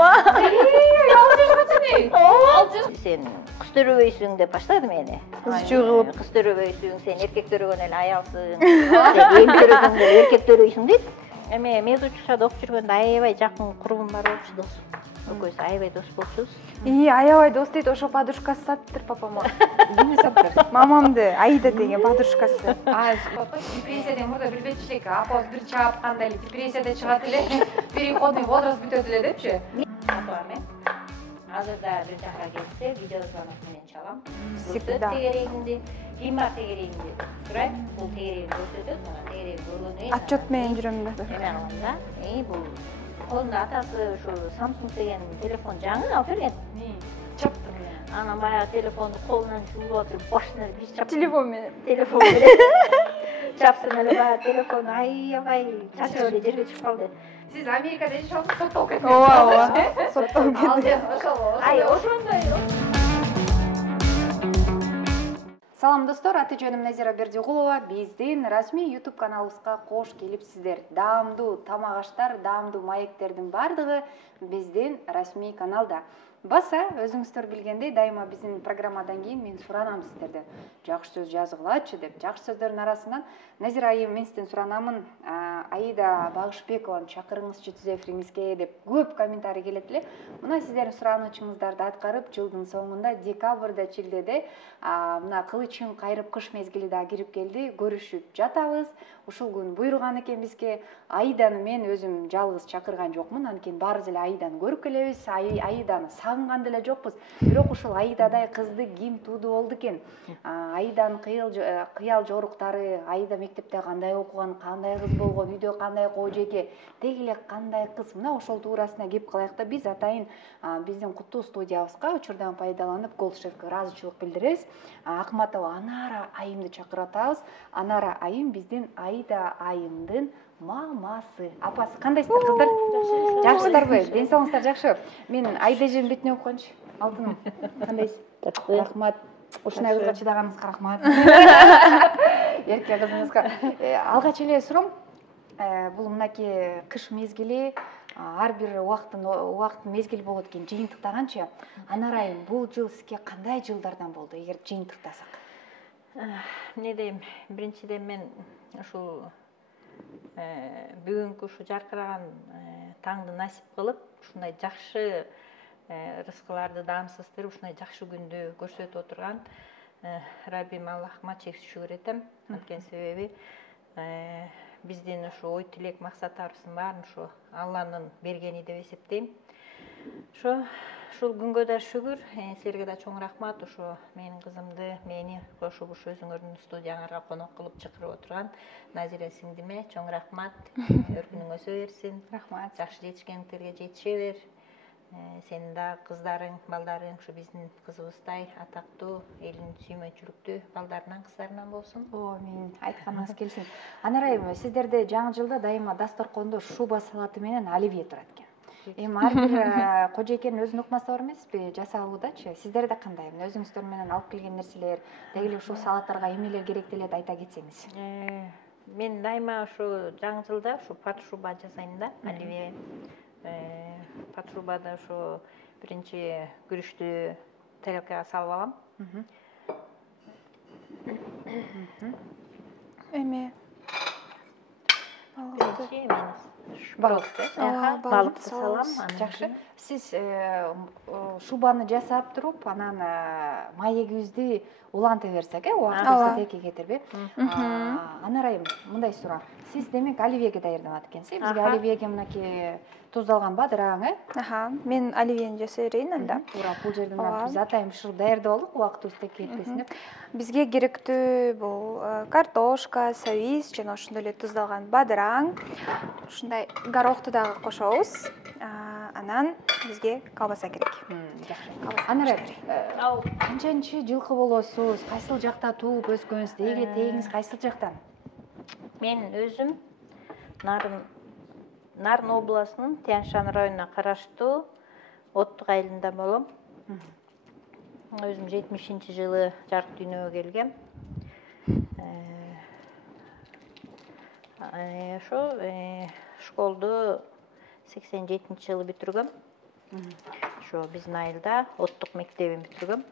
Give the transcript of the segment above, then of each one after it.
ма? Sen kız töröböysüň dep başlady meni. Kız çuğup. Kız töröböysüň, sen erkek törögön ele ayalsın. Sen törögön ele erkek töröysüň deyip. Эме медучушада окуп жүргөндө аябай жакын курбум бар болчу дос. Экөөбүз аябай дос болчубуз. Аябай дос дейт, ошо подружкасы саттыр папама. Эмне саттыр? Мамамды Аида деген подружкасы. Депрессиядан мурда бир бетчилик апоз бир чаапканда эле депрессиядан чыгат эле, переходный возраст бүтөт эле депчи. Апаме. Азырда бир жака келсе, видеозвонок менен чалам. Всегда. Тегерегинди, ким бар тегерегинди сурайт. Бул тегерегин көрсөтөт, ана тегерегин көргөндөн Отчет менен жүрөм да. Эме кылганда, бул колунда атасы ушу Samsung деген телефон жаңы алып берген. Чаптыр менен. Ана баягы телефонду колунан чулуп отуруп, башына бир чап. Телефон менен. Телефон менен. Чапсын эле баягы телефон аябай чачып эле жерге чыгып калды. Сиз Америкада жашап соттолуп кеттиңиз. Ооба. Соттолуп кеттим. Ошондой. Салам достор, аты жөнүм Назира Бердигулова. Биздин расмий YouTube каналыбызга кош келипсиздер. Даамдуу тамак аштар, даамдуу маектердин бардыгы биздин расмий каналда. Баса, өзүңүздөр билгендей, дайыма биздин программадан кийин мен суранам сиздерден. Жакшы сөз жазгылачы деп. Жакшы сөздөрдүн арасынан Назира айым мен сизден суранамын, Аида Багышбекованы чакырыңызчы түз эфириңизге деп көп комментарий келет эле. Мына сиздердин суранычыңыздарды аткарып, жылдын соңунда декабрда, чилдеде мына кылычын кайрып кыш мезгили да кирип келди. Көрүшүп жатабыз. Ушул күн буйруган экен бизге. Аиданы мен өзүм жалгыз чакырган жокмун. Анткени баарыбыз эле Аиданы көрүп келебиз. Аиданы сагынган деле жокпуз. Бирок ушул Аидадай кызды ким тууду болду экен? Аиданын кыял жоруктары, Аида мектепте кандай окуган, кандай кыз болгон, үйдө кандай кожеке, деги эле кандай кыз. Мына ошол туурасына кеп калайык да биз атайын биздин куттуу студиябызга учурдан пайдаланып Голдшефке ыраазычылык билдиребиз. Акматова Анара айымды чакыратабыз. Анара айым биздин Аида айымдын мамасы. Апасы кандайсыздар кыздар? Жакшысыздарбы? Ден соолугуңуздар жакшыбы? Мен Айдажын бетине окуп коеюнчу. Алтыным. Кандайсыз? Рахмат. Ушундай кызга чыдаганыңызга рахмат. Эркек кызыңызга. Алгач эле сурам. Бул мынакей кыш мезгили, ар бир убакыт мезгил болот экен. Жыйынтыктаганчы. Анара айым, бул жыл сизге кандай жылдардан болду, эгер жыйынтыктасак? Эмне дейм, биринчиден мен ушул бүгүнкү ушу жаркыраган таңды насип кылып, ушундай жакшы рызкыларды даамсыздырып, ушундай жакшы күндү көрсөтүп отурган Раббим Аллахыма чексиз шүгүр этем. Анткени себеби биздин ушу ой тилек максаттарыбыздын баарын ушу Алланын бергени деп эсептейм. Ушул күнгө да шүгүр, силерге да чоң рахмат. Ушу менин кызымды, мени кошуп ушу өзүңөрдүн студияңарга конок кылып чакырып отурган Назира сиңдиме чоң рахмат. Өркүнүң өсө берсин. Рахмат. Жакшы жетишкендиктерге жетише бер. Сенин да кыздарың, балдарың ушу биздин кызыбыздай атактуу, элин сүймөнчүлүктүү балдарынан, кыздарынан болсун. Мен айтканыңыз келсин. Анара айым, сиздерде жаңы жылда дайыма дасторкондо шуба салаты менен оливье турат экен. Эми ар бир кожекенин өзүнүн ыкмасы бар эмеспи, жасалуудачы? Сиздерде кандай? Өзүңүздөр менен алып келген нерселер, деги эле ушул салаттарга эмнелер керек делет айта кетсеңиз. Мен дайыма ушу жаңы жылда ушу пат шуба жасайм да, оливье. Пат шубада ушу биринчи күрүчтү тарелкага салып алам. Эме балыкты салам. Жакшы. Сиз шубаны жасап туруп, анан маегибизди уланта берсек, убактыбызды теке кетирби? Анара айым, мындай суроо. Сиз демек оливьеге даярданат экенсиз. Бизге оливьеге мынакей туздалган бадыраңы? Мен оливьени жасай берейин анда. Туура, бул жерден биз атайын ушул даярдап алдык, убактыбыз теке кетпесин деп. Бизге керектүү бул картошка, сабиз жана ошондой эле туздалган бадыраң. Ушундай горохту дагы кошобуз. Анан бизге колбаса керек. Анара, канчанчы жылкы болосуз? Кайсыл жакта тууп өскөнсүз? Деги тегиңиз кайсыл жактан? Мен өзүм Нарын областынын Тянь-Шань районуна караштуу Оттук айылында болом. Өзүм 70-жылы жарык дүйнөгө келгем. Ошо школду 87-жылы бүтүргөм. Ошо биздин айылда оттук мектебин бүтүргөм.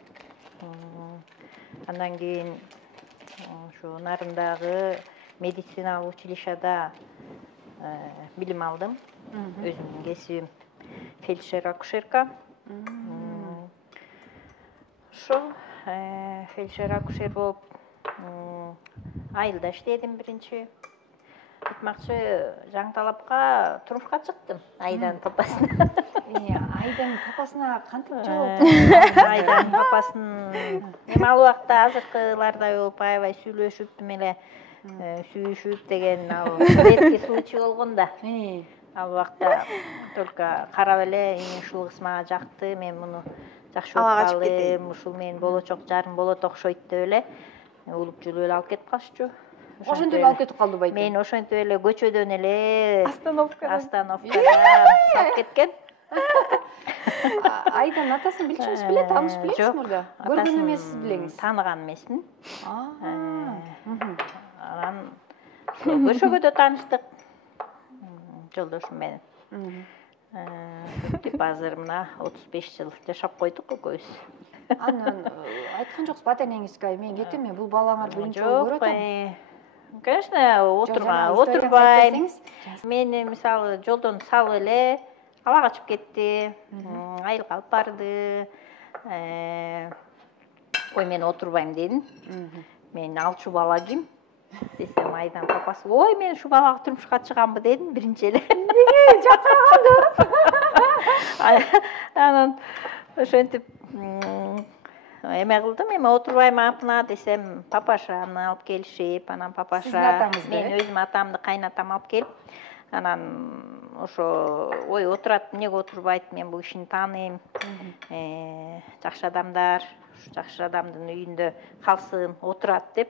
Андан кийин ошо Нарындагы медициналык училищада билим алдым. Өзүмдүн кесибим фельдшер-акушерка. Ошо фельдшер-акушер болуп айылда иштедим биринчи. Айтмакчы жаңы талапка турмушка чыктым айдан папасына. Айдан папасына кантип жооп? Айдан папасын эми ал убакта азыркылардай болуп аябай сүйлөшүп эле сүйүшүп деген ал редкий случай болгон да. Ал убакта только карап эле ушул кыз мага жакты, мен муну жакшы көрүп калдым, ушул менин болочок жарым болот окшойт деп эле улуп жүрүп эле алып кетип калышчу. Ошентип эле алып кетип калды байке. Мен ошентип эле көчөдөн эле Остановкада салып кеткен. Айдан атасын билчүңүз беле, тааныш белеңиз мурда? Көргөн эмессиз билеңиз. Тааныган эмесмин. Анан көшөгөдө тааныштык. Жолдошум менен. Тип азыр мына 35 жыл жашап койдук экөөбүз. Анан айткан жоксуз ата энеңизге, мен кетем, мен бул балаңар биринчи жолу көрөт атам. Конечно, отурбайм. Мени мисалы жолдон салып эле ала качып кетти. Айылга алып барды. Ой, мен отурбайм дедим. Мен алчу бала ким? Десем, Айдан папасы, ой, мен ушу балага турмушка чыганбы дедим биринчи эле. Жакшы калды. Анан ошентип эме кылдым, эми отурбайм апына десем, папашаны алып келишип, анан папаша мен өзүм атамды, кайнатам алып келип, анан ошо ой отурат, эмнеге отурбайт, мен бул кишини тааныйм, жакшы адамдар, ушу жакшы адамдын үйүндө калсын, отурат деп,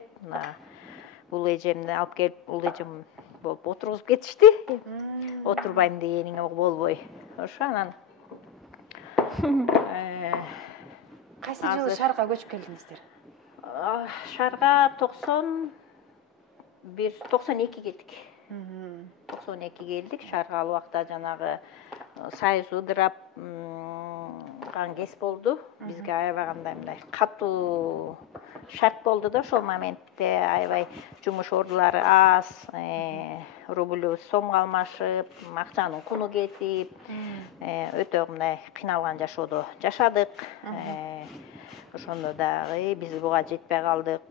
бул эжемди алып келип, бул эжем болуп отургузуп кетишти. Отурбайм дегениңе болбой. Ошо анан кайсы жылы шаарга көчүп келдиңиздер? Шаарга 92 келдик. 92 келдик. Шаарга ал убакта жанагы Союз ыдырап кез болду. Бизге аябай кандай мындай катуу шарт болду да ошол моментте, аябай жумуш ордулары аз, рубльбүз сомго алмашып, акчанын куну кетип, өтө мындай кыйналган жашоодо жашадык. Ошондо дагы биз буга жетпей калдык,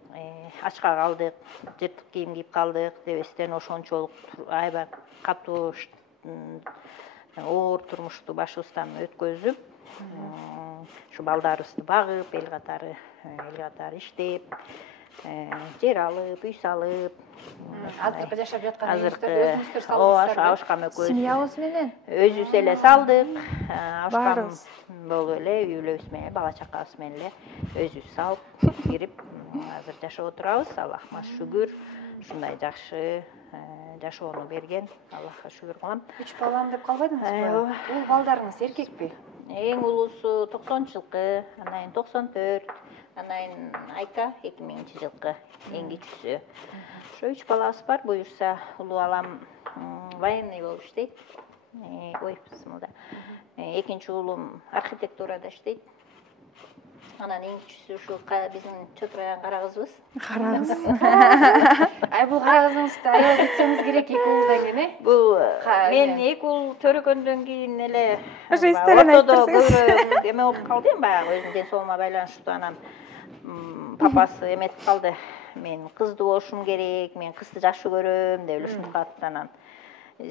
ачка калдык, жыртык кийим кийип калдык дебестен ошончолук аябай катуу оор турмушту башыбыздан өткөзүп, ушу балдарыбызды багып, эл катары иштеп, жер алып, үй салып, азыркы жашап жаткан азыркы өзүңүздөр салдыңыздар. Абышкам экөөбүз семьябыз менен өзүбүз эле салдык. Абышкам болуп эле үй бүлөбүз менен, бала чакабыз менен эле өзүбүз салып кирип азыр жашап отурабыз. Аллахыма шүгүр, ушундай жакшы жашоону берген. Аллахка шүгүр кылам. 3 балам деп калбадыңызбы? Ул балдарыңыз эркекпи? Эң улуусу 90-жылкы, анан 94, анан Айка 2000-жылкы, эң кичүүсү. Ошо 3 балабыз бар, буюрса улуу балам военный болуп иштейт. Ой, бисмилла. Экинчи уулум архитектурада иштейт. Анан эң кичүүсү ушул биздин чотураян кара кызыбыз. Кара кыз. Бул кара кызыңызды аябай кетсеңиз керек 2 уулдан кийин, Бул мен 2 уул төрөгөндөн кийин эле ортодо көбүрөөк эме болуп калды, баягы өзүнүн ден соолугуна байланыштуу. Анан папасы эметип калды. Мен кызды болушум керек, мен кызды жакшы көрөм деп эле ушинтип калды. Анан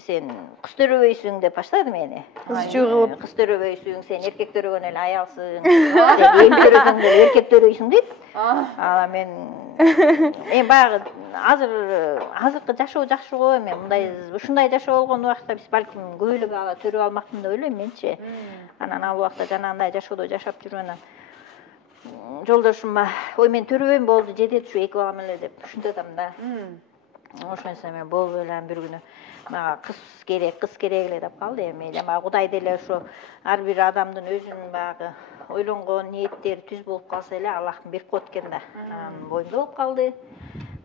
сен кыз төрөбөйсүң деп баштады мени. Кыз жугуп, кыз төрөбөйсүң, сен эркек төрөгөн эле аялсың. Эл төрөгөң эле эркек төрөйсүң дейт. Анан мен баягы азыркы жашоо жакшы го, мен ушундай жашоо болгон убакта биз балким көп эле бала төрөп алмакмын деп ойлойм менчи. Анан ал убакта жанагындай жашоодо жашап жүрүп анан жолдошума, ой, мен төрөбөйм, болду, жетет ушу 2 балам эле деп ушинтип атам да. Ошонсо мен болуп эле бир күнү мага кыз керек эле деп калды. Эми эле мага Кудай деле ошо ар бир адамдын өзүнүн баягы ойлонгон ниеттери түз болуп калса эле Аллахтын берип коет экен да. Анан боюмда болуп калды.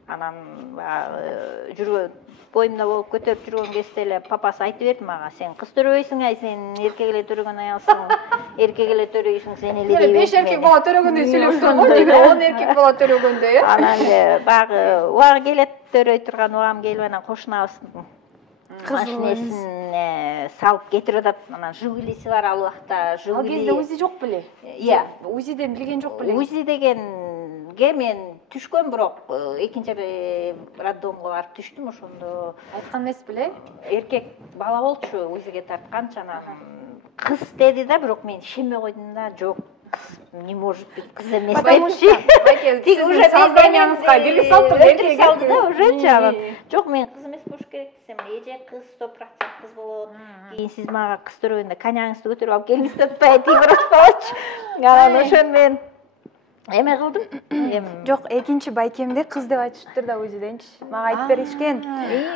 Анан баягы жүргөн боюмда болуп көтөрүп жүргөн кезде эле папасы айтып берди мага: сен кыз төрөбөйсүң, ай сен эркек эле төрөгөн аялсың, эркек эле төрөйсүң сен эле дейбейт. 5 эркек бала төрөгөндөй сүйлөптүр го, жигири 10 эркек бала төрөгөндөй, э? Анан эле баягы убагы келет, төрөй турган убагым келип анан кошунабыздын машинесин салып кетирип атат. Анан жигулиси бар ал убакта. Ал кезде УЗИ жок беле? Иә. УЗИден билген жок беле? УЗИ дегенге мен түшкөм, бирок экинчи роддомго барып түштүм. Ошондо Айткан эмес беле? эркек бала болчу УЗИге тартканчы. Анан кыз деди да, бирок мен ишенбей койдум да. Жок, не может быть, кыз эмес депчи. Тиги уже созданияңызга белги салып белги салды да ужечи. Анан жок, мен кыз эмес болуш керек десем, эже кыз 100% кыз болот. Кийин сиз мага кыз төрөгөндө коняңызды көтөрүп алып келиңиз деп атпайбы, тиги врач болчу. Анан ошону мен эме кылдым. Жок, экинчи байкемде кыз деп айтышыптыр да УЗИденчи. Мага айтып беришкен.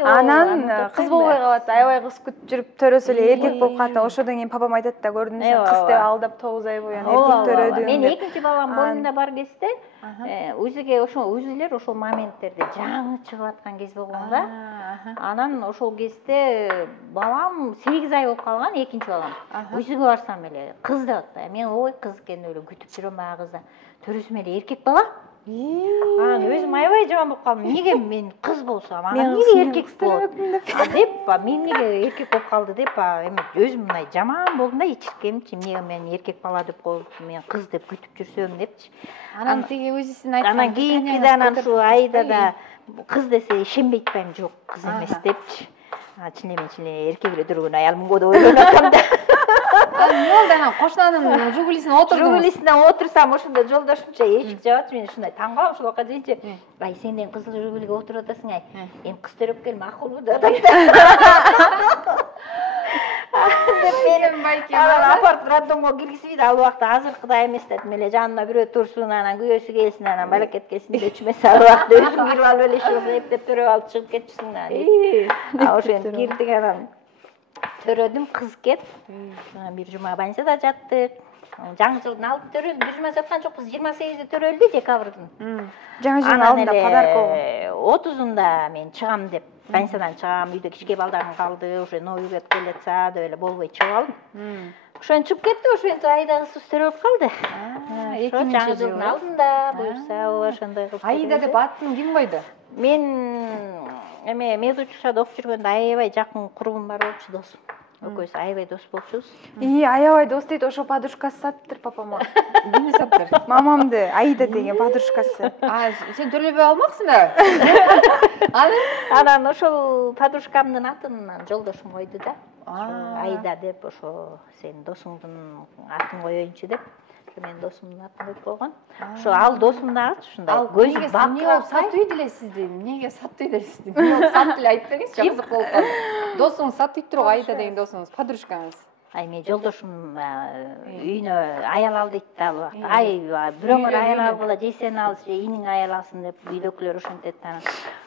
Анан кыз болбой калат, аябай кыз күтүп жүрүп төрөсө эле эркек болуп калат. Ошодон кийин папам айтат да, көрдүңүз сен кыз деп алдап 9 ай бою эркек төрөдүң. Мен экинчи балам боюмда бар кезде УЗИге ошол УЗИлер ошол моменттерде жаңы чыгып аткан кез болгон да. Анан ошол кезде балам 8 ай болуп калган, экинчи балам. УЗИге барсам эле кыз деп атпайбы. Мен ой кыз экен деп эле күтүп жүрөм баягы кызды. Төрөсүм эле эркек бала. Анан өзүм аябай жаман болуп калдым. Эмнеге мен кыз болсом, анан эмнеге эркек болот деп, мен эмнеге эркек болуп калды деп, эми өзүм мындай жаман болдум да, ичиркемчи. Эмнеге мен эркек бала деп коюп, мен кыз деп күтүп жүрсөм депчи. Анан тиги өзүсүн айткан. Анан кийинкиде анан ушу Айда да кыз десе ишенбей атпайм, жок, кыз эмес депчи. Чын эркек эле төрөгөн аялмын го деп ойлонуп атам да. Эмне болду анан кошунанын жигулисине отурдуңуз? Жигулисине отурсам ошондо жолдошумча эшик жабатчы, мен ушундай таң калам ошол убакка чейинчи. Ай сенден кызыл жигулиге отуруп атасың ай. Эми кыз төрөп кел, макулбу деп атам. Анан апарып роддомго киргизбейди. Ал убакта азыркыдай эмес дедим эле, жанына бирөө турсун, анан күйөөсү келсин, анан балакет келсин дечү эмес. Ал убакта өзүң кирип алып эле ушул эптеп төрөп алып чыгып кетчүсүң да дейт. Ошентип кирдик, анан төрөдүм, кыз кет. Бир жума больницада жаттык. Жаңы жылдын алдында төрөлдү. Бир жума жаткан жокпуз, 28-де төрөлдү декабрдын. Жаңы жылдын алдында подарок болгон. 30-унда мен чыгам деп, больницадан чыгам, үйдө кичке балдарым калды, уже новый год келатса деп эле болбой чыгып алдым. Ошентип чыгып кеттим, ошентип Айда кызыбыз төрөлүп калды. Жаңы жылдын алдында буюрса, ошондой кылып. Айда деп атын ким койду? Мен эме медучилищада окуп жүргөндө аябай жакын курбум бар болчу, досум. Экөөбүз аябай дос болчубуз. Аябай дос дейт, ошо подружкасы сатыптыр папама. Кимди саптыр? Мамамды, Айда деген подружкасы. Сен төлөбөй алмаксың да? Анан ошол подружкамдын атын жолдошум койду да. Айда деп, ошо сен досуңдун атын коеюнчу деп. Мен досумдун атын коюп койгон. Ошо ал досум дагы ушундай көзү бакка сатып эле сизди. Эмнеге сатып эле сизди? Сатып эле айтып бериңизчи, кызык болуп калды. Досуңуз сатып туруп, Айда деген досуңуз, подружкаңыз. Ай, мен жолдошум үйүнө аял ал дейт да ал убакта. Ай, бирөөңөр аял алгыла, же сен ал, же иниң аял алсын деп үйдөгүлөр ошентет да.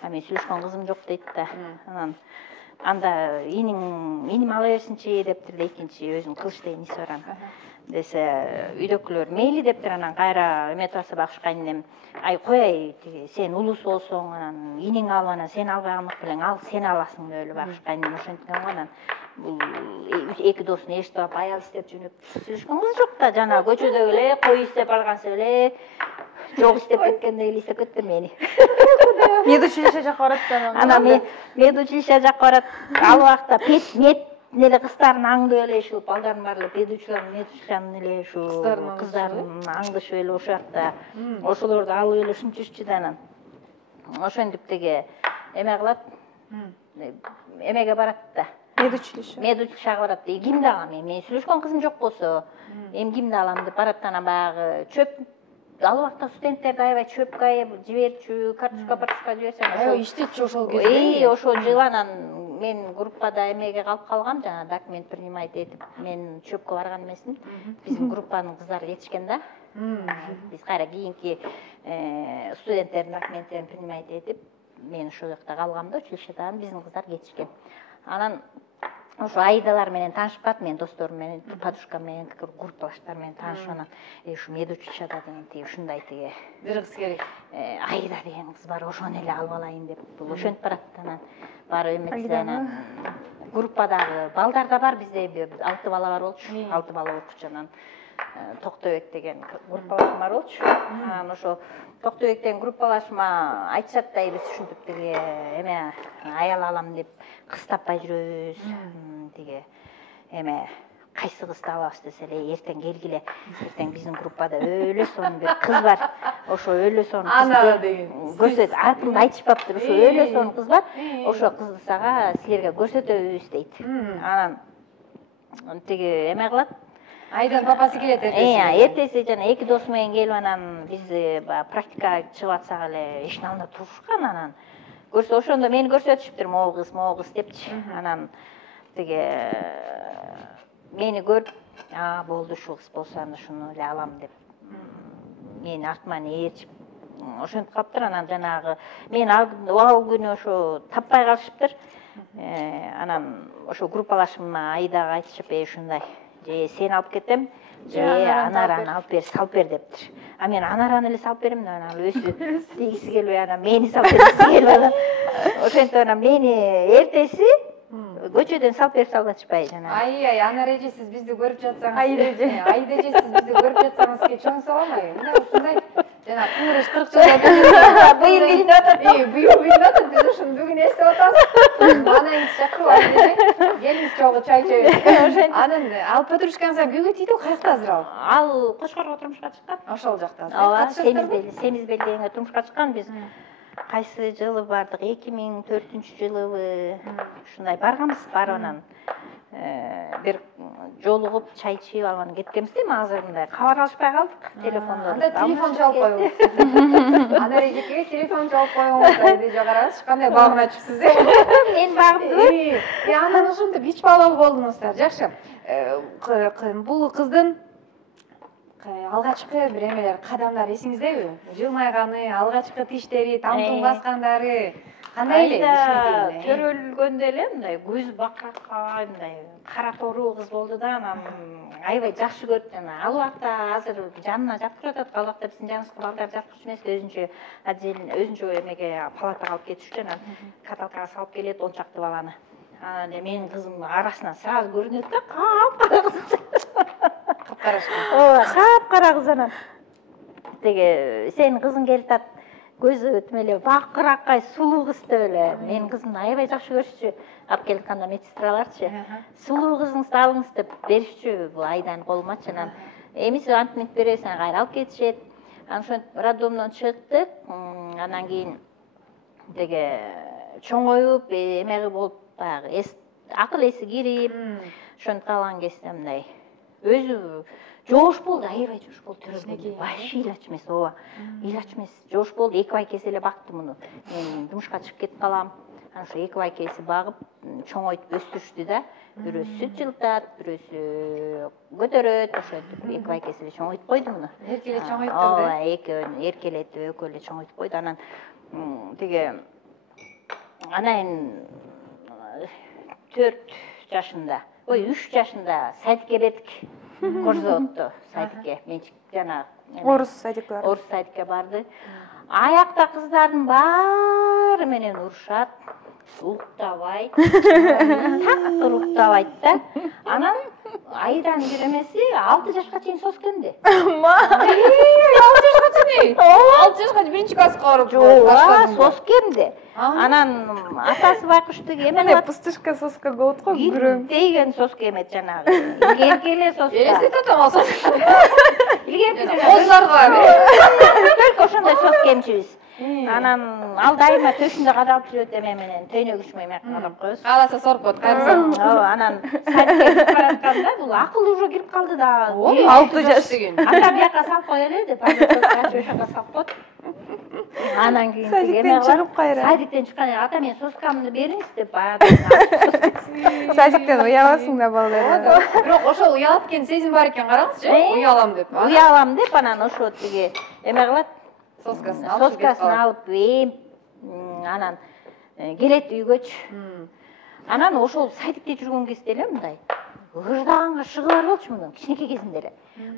Мен сүйлөшкөн кызым жок дейт да. Анан анда иним ала берсинчи дептир да, экинчи өзүнүн кылыч деген иси бар анан. Десе үйдөгүлөр мейли дептир, анан кайра эметип атса багыш кайненем, ай кояй, сен улус болсоң, анан иниң алып, анан сен албай калмак белең, ал сен аласың деп эле багыш кайненем ошенткен го. Анан бул эки досун эшитип алып аял издеп жөнөп сүйлөшкөн кыз жок да, жана көчөдөгү эле кой издеп алгансы эле жок издеп кеткендей эле издеп кетти мени. Медучилище жакка барат да. Анан мен медучилище жакка барат. Ал убакта мед эле кыздардын аңдып эле ушул балдардын баары эле медучилищанын эле ушул кыздардын аңдышып эле ошол жакта ошолорду алып эле ушинтип жүрчү да. Анан ошентип теге эме кылат, эмеге барат да. Медучилищага барат. Кимди алам? Мен сүйлөшкөн кызым жок болсо, эми кимди алам деп барат. Анан баягы чөп, ал убакта студенттерди аябай чөп жиберчү, карточка жиберсе, аябай иштечү ошол кезде. Ошол жылы анан мен группада эмеге калып калгам, жана документ принимать этип, мен чөпкө барган эмесмин. Биздин группанын кыздары жетишкен да. Биз кайра кийинки студенттердин документтерин принимать этип, мен ошол жакта калгам да, училищеда, биздин кыздар кетишкен. Анан ошо Айдалар менен таанышып калат, менин досторум менен, подружкам менен, группалаштар менен таанышып анан ушу медучичада деген тиги ушундай тиги бир кыз керек. Айда деген кыз бар, ошону эле алып алайын деп бул ошентип барат. Анан барып эметсе анан группадагы балдар да бар, бизде 6 бала бар болчу, 6 бала окучу. Анан Токтобек деген группалашма бар болчу. Анан ошо Токтобек деген группалашма айтышат да, биз ушинтип тиги эме аял алам деп кыз таппай жүрөбүз. Тиги эме кайсы кызды алабыз десе эле, эртең келгиле, эртең биздин группада өлө сонун бир кыз бар, ошо өлө сонун кызды көрсөт, атын айтышпаптыр, ошо өлө сонун кыз бар, ошо кызды сага силерге көрсөтөбүз дейт. Анан тиги эме кылат, Айдан папасы келет эртеси жана эки досу менен келип анан биз практикага чыгып атсак эле эшиктин алдында турушкан. Анан көрсө ошондо мени көрсөтүшүптүр, могу кыз депчи. Анан тиги мени көрүп, болду ушул кыз болсо анда шуну эле алам деп мени артыман ээрчип ошентип калыптыр. Анан жанагы мен ал күнү ошо таппай калышыптыр. Анан ошо группалашыма Айдага айтышып, ушундай, же сени алып кетем, же Анараны алып бер, салып бер дептир. Мен Анараны эле салып берем деп, анан өзү тийгиси келбей, анан мени салып бергиси келип, анан ошентип анан мени эртеси көчөдөн салып берип салгачпай жана. Анар эже, сиз бизди көрүп жатсаңыз, Айда эже, сиз бизди көрүп жатсаңыз, сизге чоң салам. Мына ушундай жана куңуреш 40 жылда быйыл билинип атат. Быйыл билинип атат, биз ушуну бүгүн эстеп атабыз. Анаңыз чакырып Айда, келиңиз чогуу чай ичебиз. Анан ал подружкаңыз күйгө тийди, каякта азыр ал? Ал Кошкорго турмушка чыккан. Ошол жакта. Ооба, Семизбел дегенге турмушка чыккан. Биз кайсы жылы бардык, 2004-жылыбы ушундай барганбыз. Барып анан бир жолугуп чай ичип алып кеткенбиз да, азыр мындай кабар алышпай калдык. Телефондор. Анда телефон чалып коюңуз. Анар эжеке телефон чалып коюңуз дейди. Караңыз, кандай багын ачыпсыз. Мен багымды. Анан ошентип 3 балалуу болдуңуздар. Жакшы. Бул кыздын алгачкы бир эмелер, кадамдар эсиңиздеби? Жылмайганы, алгачкы тиштери, тамтун баскандары кандай эле? Көрөлгөндө эле мындай көзү бакыракка, мындай кара тору кыз болду да, анан аябай жакшы көрүп, ал убакта азыр жанына жаткырып атат, ал убакта биздин жаныбызга балдар жаткырчу эмес, өзүнчө эмеге палатага алып кетишчү, анан каталкага салып келет 10 чакты баланы. Анан менин кызым арасынан сразу көрүнөт да, капкара кыз. Ооба, капкара кыз. Анан тиги сенин кызың келип атат, көзү тимеле бакыраккай сулуу кыз деп эле. Менин кызымды аябай жакшы көрүшчү. Алып келатканда медсестраларчы, сулуу кызыңызды алыңыз деп беришчү бул Айданын колумачы. Анан эмиси антип бересиң, кайра алып кетишет. Анан ошентип роддомдон чыктык. Анан кийин тиги чоңоюп, эмеги болуп, баягы акыл эси кирип, ошентип калган кезде мындай өзү жоош болду, аябай жоош болду. Вообще илач эмес, ооба. Илач эмес, жоош болду. 2 ай кесе эле бактым муну. Мен жумушка чыгып кетип калам. Анан ошо 2 ай кесе багып, чоңойтуп өстүрүштү да. Бирөөсү сүт жылтат, бирөөсү көтөрөт, ошентип 2 ай кесе эле чоңойтуп койду муну. Эркеле чоңойтуп койду. Ооба, эркелетип, экөө эле чоңойтуп койду. Анан тиги анан 4 жашында, 3 жашында садикке бердик. Корзоотто садикке. Мен жана Орус садикке барды. Аякта кыздардын баары менен урушат, уктабайт, тактыр уктабайт да. Анан Айданын бир эмеси 6 жашка чейин соскемди. 6 жашка чейин? 6 жашка биринчи класска барып баштадым. Соскемди. Анан атасы байкуштук эме кылат. Пустышка соска болот го, күрөң. Деген соска эмет жанагы. Илгерки эле соска. Элестетип атам соска. Илгерки козлорго. Только ошондой соска эмчибиз. Анан ал дайыма төшүндө кадалып жүрөт эме менен, төйнөк ушмай маяктан кадалып коебуз. Кааласа сорпот, кайрысам. Ооба, анан садикке баратканда бул акыл уже кирип калды да. 6 жаш деген. Ата бияка салып коеле деп, ошого салып коет. Анан кийин садиктен чыгып кайра. Садиктен чыккан ата мен соскамды бериңиз деп баягы. Садиктен уябасың да балдар. Бирок ошол уялат экен сезим бар экен, караңызчы. Уялам деп. Уялам деп, анан ошо тиги эме кылат. Соскасын алып, анан келет үйгөчү. Анан ошол садикте жүргөн кезде эле мындай ырдаганга шыгылар болчу мунун кичинекей кезинде эле.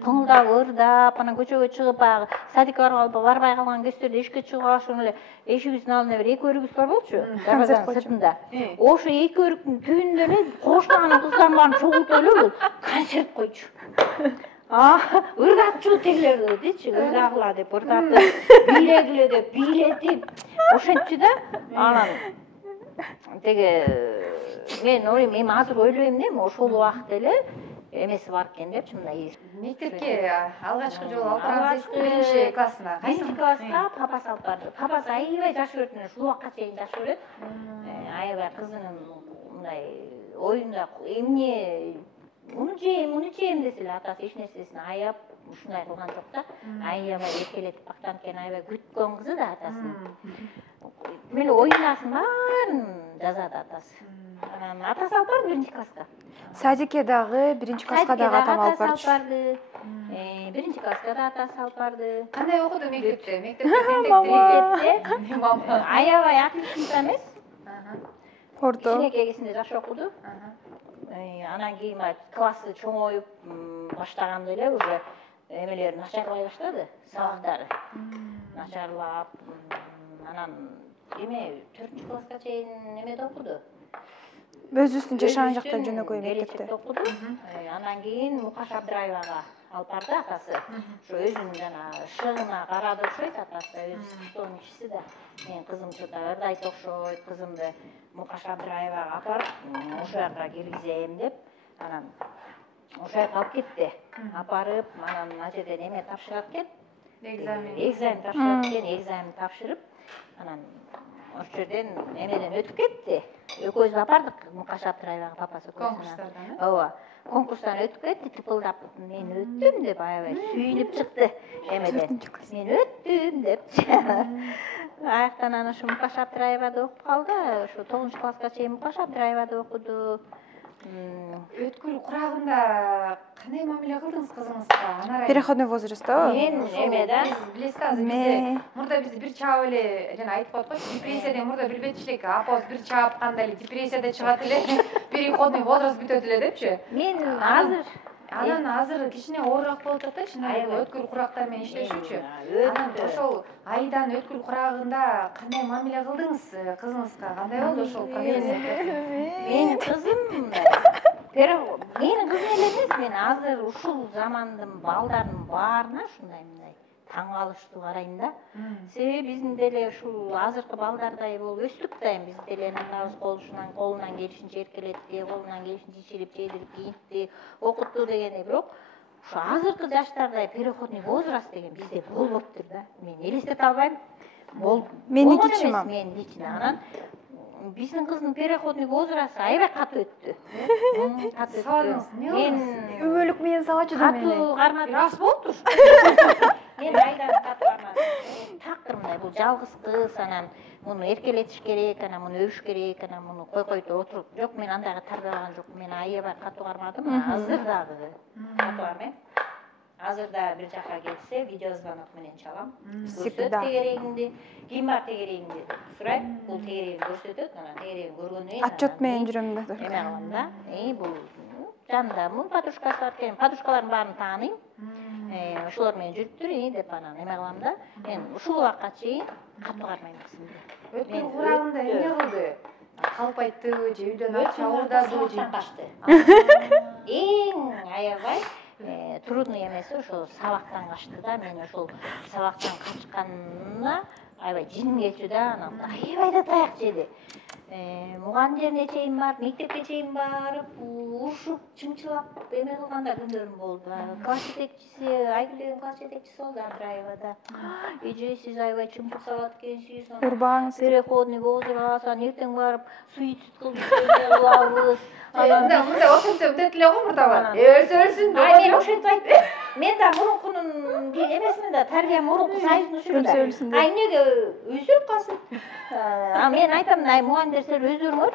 Тоңулдап ырдап, анан көчөгө чыгып баягы садикке барбай калган кездерде эшикке чыгып алышып эле эшигибиздин алдында бир эки өрүгүбүз бар болчу. Дарбазанын сыртында. Ошо эки өрүктүн түбүндө эле кошлаган кыздардын баарын чогултуп эле бул концерт койчу. Ырдатчу тегилерди дейчи, ырдагыла деп ырдатып, бийлегиле деп бийлетип ошентчү да. Анан теге мен ойлойм, эми азыр ойлойм да, ошол убакыт эле эмеси бар экен депчи, мындай. Мектепке алгачкы жолу алып баргансыз, биринчи классына. Биринчи класска папасы алып барды. Папасы аябай жакшы көрөт, ушул убакка чейин жакшы көрөт. Аябай кызынын мындай оюнда эмне муну жейм десе эле атасы эч нерсесин аяп ушундай кылган жок да. Аябай эркелетип бактан экен, аябай күткөн кызы да атасын. Мели оюндасын баарын жазат атасы. Анан атасы алып барды биринчи класска. Садикке дагы, биринчи класска дагы атам алып барды. Биринчи класска да атасы алып барды. Кандай окуду мектепте? Мектепте мама аябай отличница эмес. Орто. Кичинекей кезинде жакшы окуду. Анан кийин классы чоңоюп баштаганда эле уже эмелер начарлай баштады, сабактары. Начарлап, анан эме 4-ч класска чейин эмеде окуду. Өзүбүздүн жашаган жакта жөнөкөй мектепте окуду. Анан кийин Мукаш Абдраевага алып барды атасы. Ошо өзүнүн жана шыгына карады окшойт атасы, өзү иштоонун кишиси да. Мен кызым чыда ырдайт окшойт, кызымды Мукаш Абдраевага апарып, ошол жака киргизем деп, анан ошол жака алып кетти. Апарып, анан ал жерден эме тапшырат экен. Экзамен тапшырат экен, экзамен тапшырып, анан ошол жерден эмеден өтүп кетти. Экөөбүз апардык Мукаш Абдраевага папасы конкурстардан. Ооба. Конкурстан өтүп кетти, тыпылдап, мен өттүм деп аябай сүйүнүп чыкты эмеден. Мен өттүм деп. Аяктан анан ушу Мукаш Абдраевада окуп калды. Ошо 9-ч класска чейин Мукаш Абдраевада окуду. Өткүл курагында кандай мамиле кылдыңыз кызыңызга? Переходной возрастта. Мен эме да, билесиз азыр бизде мурда биз бир чаап эле жана айтып коет койчу, депрессияден мурда билбедиш элек, апабыз бир чаап кандай эле депрессияда чыгат эле, переходный возраст бүтөт эле депчи. Мен азыр Анан кичине оорураак болуп атат, өткүл курактар менен иштешүүчү. Анан ошол айдан өткүл курагында кандай мамиле кылдыңыз кызыңызга? Кандай болду ошол процесс? Менин кызым менин кызым эле эмес, мен азыр ушул замандын балдарынын баарына ушундай таң калыштуу карайм да. Себеби биздин деле ушул азыркы балдардай болуп өстүк да, биз деле анабыз колунан келишинче эркелетти, колунан келишинче ичирип, жедирип, кийинтти, окутту дегендей, бирок ушу азыркы жаштардай переходный возраст деген бизде болбоптур да. Мен элестете албайм. Меникичи мам. Мен лично анан биздин кыздын переходный возрасты аябай катуу өттү. Мен Өмөлүк менен салачу да мени. катуу кармадым. Рас болуптур. Мен айдан катуу кармадым. Такыр мындай бул жалгыз кыз, анан муну эркелетиш керек, анан муну өбүш керек, анан муну койкойто отуруп. Жок, мен андайга тарбияланган жокмун. Мен аябай катуу кармадым. Азыр дагы катуу кармайм. Азыр да бир жака келсе, видео звонок менен чалам. Көрсөт тегерегиңди, ким бар тегерегиңди деп сурайт. Бул тегерегин көрсөтөт, анан тегерегин көргөндөн кийин Отчет менен жүрөм да. эме кылам да. Бул жанында мун подружкасы бар экен. Подружкалардын баарын тааныйм. Ошолор менен жүрүптүр деп анан эме кылам да. Мен ушул убакка чейин катуу кармайм кызымды. Өткүл курагында эмне кылды? Калп айттыбы, же үйдөн акча уурдадыбы, же качты. Эң аябай трудный эмеси ошол сабактан качты да. Мен ошол сабактан качканына аябай жиним келчү да, анан аябай да таяк жеди. Мугандимдерине чейин барып, мектепке чейин барып, урушуп, чымчылап эме кылганда күндөрүм болду. Класс жетекчиси, Айгүлдүн класс жетекчиси болду Абдраевада. Эже сиз аябай чымчып салат экенсиз. Урбаңыз. Переходный возраст, эртең барып суицид кылабыз. Мындай ошентсе бүтөт эле го мурдабы. Өлсүн деп. Мен ошентип айттым. Мен да мурункунун эмесин да тарбиям мурунку сайысын ушул да. Эмнеге өзүлүп калсын? Мен айтам, мугалимдер силер өздөрүңөр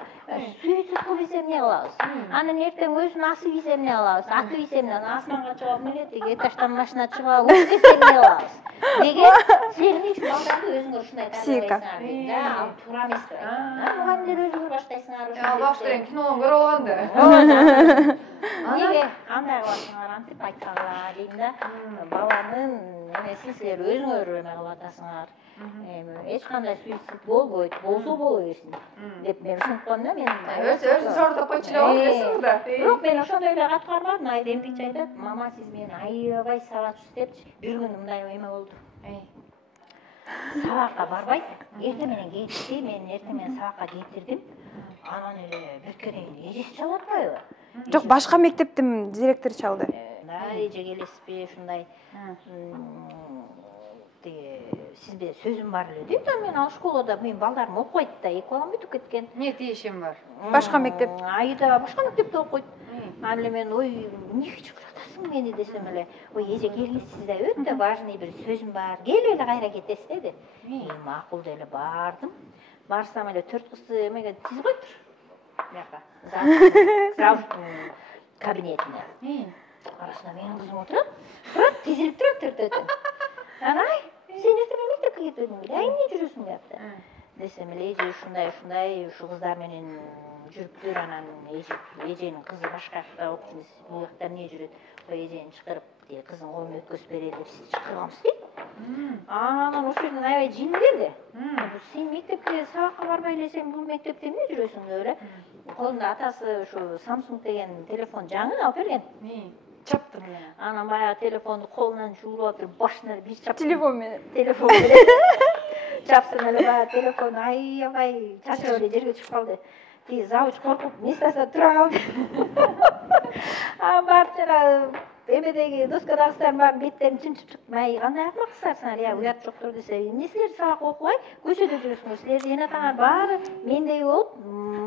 суицид кылып ийсе эмне кылабыз? Анан эртең өзүн асып ийсе эмне кылабыз? Атып ийсе эмне? Асманга чыгып мелет, этаждан машина чыгып ук десе эмне кылабыз? Деген силер үчүн балдарды өзүңөр ушундай таарбайлайсыңар. Да, ал туура эмес деп айтам. Мугалимдер өзүңөр баштайсыңар ошо. Баштайын кинодон көрүп алганды. Неге андай кыласыңар, антип айтканга дейм да. Баланын эмесин силер өзүңөр эме кылып атасыңар. Эч кандай суицид болбойт, болсо боло берсин деп мен ушинтип коем да. Мен өзүн сордоп койчу эле болуп кетесиң да. Бирок мен ошондой эле аткарбадым. Эмгиче айтат, мама сиз мени аябай сагачсыз депчи. Бир күнү мындай эме болду. Сабакка барбайт. Эртең менен кетти, мен эртең менен сабакка кетирдим. Анан эле бир кереги эжеси чалып атпайбы? Жок, башка мектептин директору чалды. Да, эже келесизби ушундай сизде сөзүм бар эле дейт. Мен ал школада мен балдарым окуйт да, эки балам бүтүп кеткен. Эмне тиешим бар? Башка мектеп. Айда башка мектепте окуйт. Аны эле мен ой, эмнеге чакыртасың мени десем эле, ой эже келгиле, сизде өтө важный бир сөзүм бар. Келип эле кайра кетесиз деди. Макул деле бардым. Барсам эле 4 кызды эмеге тизип коюптур. Бияка. Кабинетине. Арасында менин кызым отурат. Турат, тизилип турат төртөтөн. Анан сен эртең мектепке кетпедиңби? Эмне жүрөсүң депти. Десем эле эже ушундай ушу кыздар менен жүрүптүр. Анан эженин кызы башка жакта окуйт. Бул жакта эмне жүрөт? Ой эжени чакырып, кыздын колун өткөзүп берели деп сизди чакырганбыз дейт. Анан ошол жерден аябай жиңи келди. Сен мектепке сабакка барбай эле сен бул мектепте эмне жүрөсүң деп эле. Колунда атасы ушу Samsung деген телефон жаңы алып берген. Чаптым. Анан баягы телефонду колунан жууруп алып, башына бир чап. Телефон менен. Чапсын эле баягы телефон аябай чачып эле жерге түшүп калды. Тиги завуч коркуп местасында тура калды. Барып жана эмедеги доскадагыстардын баарын беттерин чынчып чыгып, "Май, кандай акмаксыздар, я уят жоктур" десе, "Эмне силер сабак окубай, көчөдө жүрөсүңөр? Силердин эне атаңар баары мендей болуп,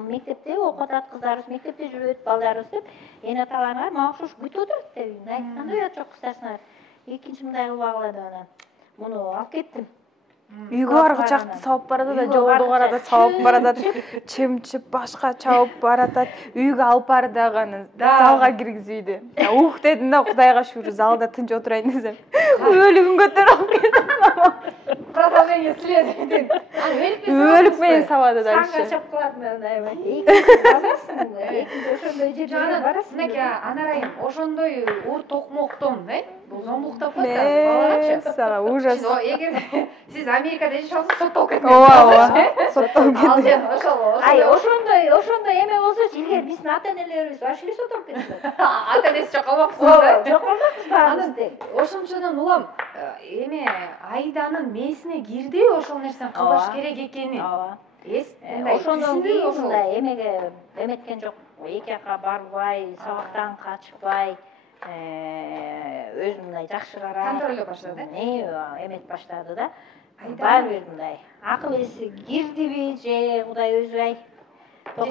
мектепте окуп атат, кыздарыбыз мектепте жүрөт, балдарыбыз" деп, эне аталарыңар мага окшош күтүп отурат деп. Кандай уят жок кыздарсыңар. Экинчи мындай кылбагыла деп анан муну алып кеттим. Үйгө аркы жакты сабап баратат да, жолду карата сабап баратат, чымчып башка чабып баратат. Үйгө алып барды дагы анан залга киргизүүдү. Ух дедим да, Кудайга шүгүр, залда тынч отурайын десем. Өлүгүн көтөрүп алып келдим. Продолжение следует. Өлүк менен сабады дальше. Саңга чап кылатын аябай. Базарсың, ошондой жерге барасың. Мынеке анарайым, ошондой ур токмоктон, бул зомбулуктап коет балачы. Сага ужас. Эгер сиз Америкада жашап алсаңыз соттолуп кетет. Ооба, соттолуп Ал кетет. жана ошол. Ай, ошондой эме болсочу, илгери биздин ата-энелерибиз баш эле соттолуп кетти. Ата-энеси жок калмаксыз. Жок калмакпыз баарыбыз деп. Ошончодон улам эме Айданын мээсине кирди ошол нерсени кылбаш керек экени. Ооба. Ошондон Ошондон кийин кийин ошол ушундай эмеге эметкен жок. Эки жака барбай, сабактан качпай, өзүн мындай жакшы карап, контролдоп баштады. Эмет баштады да. Баары бир мындай акыл эси кирдиби же Кудай өзү ай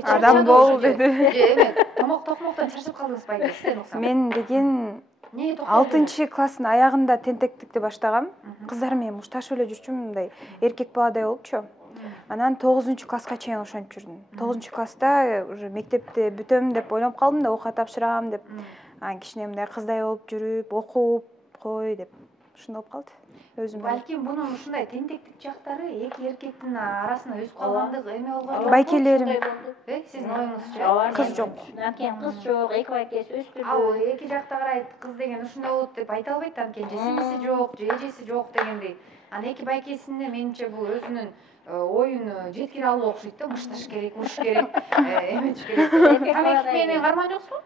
Адам бол деди. Эме токмоктон чачып калдыңыз байке, сизден уксам. Мен деген 6 класстын аягында тентектикти баштагам. Кыздар менен мушташып эле жүрчүмүн, мындай эркек баладай болупчу. Анан 9 класска чейин ошентип жүрдүм. 9 класста уже мектепти бүтөм деп ойлоп калдым да, окуга тапшырам деп. Анан кичине мындай кыздай болуп жүрүп, окуп кой деп ушундай болуп калды. Өзүм Балким бунун ушундай тентектик жактары эки эркектин арасында өсүп калгандык эме болгон. Байкелерим. Сиздин оюңузчу? Кыз жок. Анткени кыз жок, эки байкеси Ал өстүрдү. эки жакта карайт, кыз деген ушундай болот деп айта албайт, анткени же сиңиси жок, же эжеси жок дегендей. Анан эки байкесинде менимче бул өзүнүн оюну жеткире алуу окшойт да, мышташ керек, уруш керек, эметиш керек. Тамеки менен карман жоксузбу?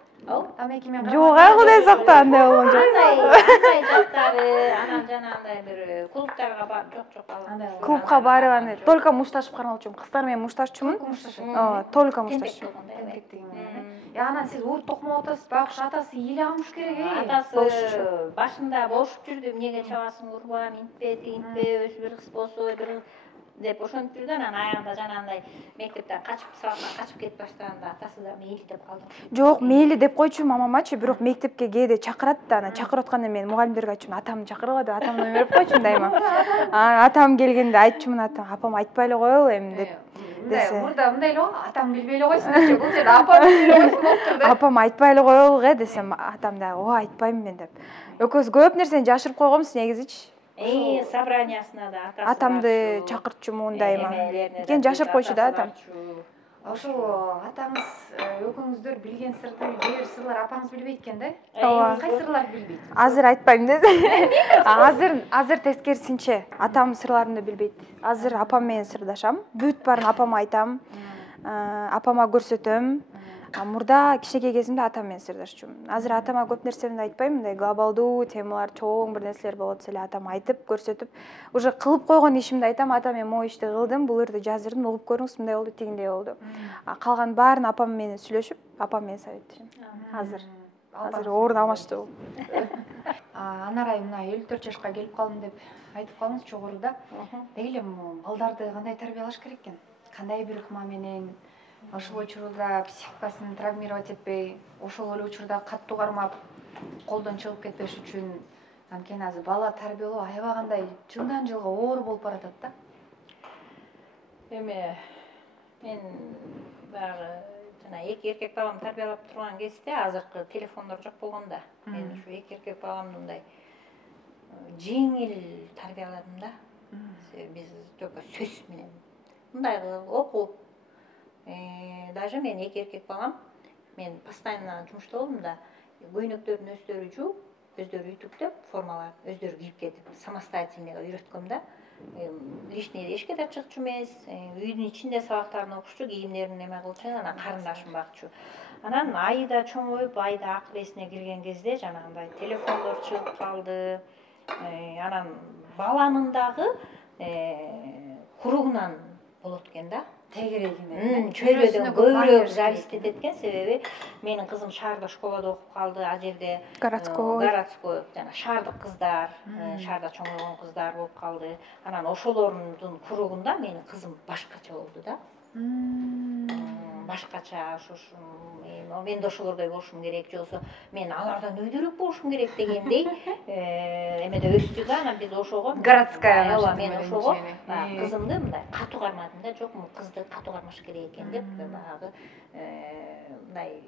Тамеки менен Жок, ай Кудай сакта, андай болгон жок. Андай жактары, анан жана андай бир клубтарга барып, жок, Клубка барып аны только мушташып кармалчумун. Кыздар менен мушташчумун. Только мушташчумун. Анан сиз ур токмоп атасыз, байкуш атасы эле амыш керек, Атасы башында болушуп жүрдү, эмнеге чабасың, урба, минтпе, тигинтпе, өзү бир кыз болсо, бир деп ошентип жүрдү. Анан аягында жанагындай мектептен качып сабактан качып кетип баштаганда атасы да мейли деп калды. Жок, мейли деп койчу мамамачы, бирок мектепке кээде чакырат да, анан чакырып атканда мен мугалимдерге айтчумун, атамды чакыргыла деп атамдан берип койчумун дайыма. Атам келгенде айтчумун, апам айтпай эле коелу эми деп. Мурда мындай эле го, атам билбей эле койсун дечи, бул жерде апам билбей эле койсун болуптур да. Апам айтпай эле коелуга десем, атам да ооба айтпайм мен деп. Экөөбүз көп нерсени жашырып койгонбуз негизичи. Собраниясына да атасы Атамды чакыртчумун дайыма. Кен жашырып койчу да атам. Ошол атаңыз экөөңүздөр билген сырды, бир сырлар апаңыз билбейт экен да? Ооба. Кай сырларды билбейт? Азыр айтпайм деп. Азыр тескерисинче, атам сырларымды билбейт. Азыр апам менен сырдашам. Бүт баарын апама айтам. Апама көрсөтөм. Мурда кичинекей кезимде атам менен сырдашчумун. Азыр атама көп нерсени айтпайм, мындай глобалдуу темалар, чоң бир нерселер болот десе эле атама айтып, көрсөтүп, уже кылып койгон ишимди айтам, ата мен могу ишти кылдым, бул жерде жаздырдым, угуп көрүңүз, мындай болду, тигиндей болду. Калган баарын апам менен сүйлөшүп, апам менен советтешем. Азыр орун алмаштуу. Анарай мына 54 жашка келип калдым деп айтып калдыңыз жогоруда. Деги эле балдарды кандай тарбиялаш керек экен? Кандай бир ыкма менен ошол учурда психикасын травмировать этпей, ошол эле учурда каттуу кармап, колдон чыгып кетпеш үчүн. Анткени азыр бала тарбиялоо аябагандай жылдан жылга оор болуп баратат да. Эми мен баягы жана эки эркек баламды тарбиялап турган кезде азыркы телефондор жок болгондо мен ушу эки эркек баламды мындай жеңил тарбияладым да. Биз только сөз менен мындай кыл, оку. Даже мен эки эркек балам, мен постоянно жумушта болдум да, көйнөктөрүн өздөрү жууп, өздөрү ütүктөп, формаларын өздөрү кийип кетип, самостоятельно үйрөткөм да. Лишний эшикке да чыгчу эмес, үйдүн ичинде сабактарын окушчу, кийимдерин эме кылчу, анан карындашым бакчу. Анан айда чоңоюп, айда акыл эсине кирген кезде жанагындай телефондор чыгып калды. Анан баланын дагы куругунан болот экен да. Тегерегинен. Чөйрөдөн көбүрөөк зависить этет экен, себеби менин кызым шаарда школада окуп калды, ал жерде городской жана шаардык кыздар, шаарда чоңойгон кыздар болуп калды. Анан ошолордун куругунда менин кызым башкача болду да. Башкача мен да ошолордой болушум керек, же болбосо мен алардан өйдөрөөк болушум керек дегендей эмеде өстү да. Анан биз ошого городская, мен ошого кызымды мындай катуу кармадым да. Жок, кызды катуу кармаш керек экен деп, баягы мындай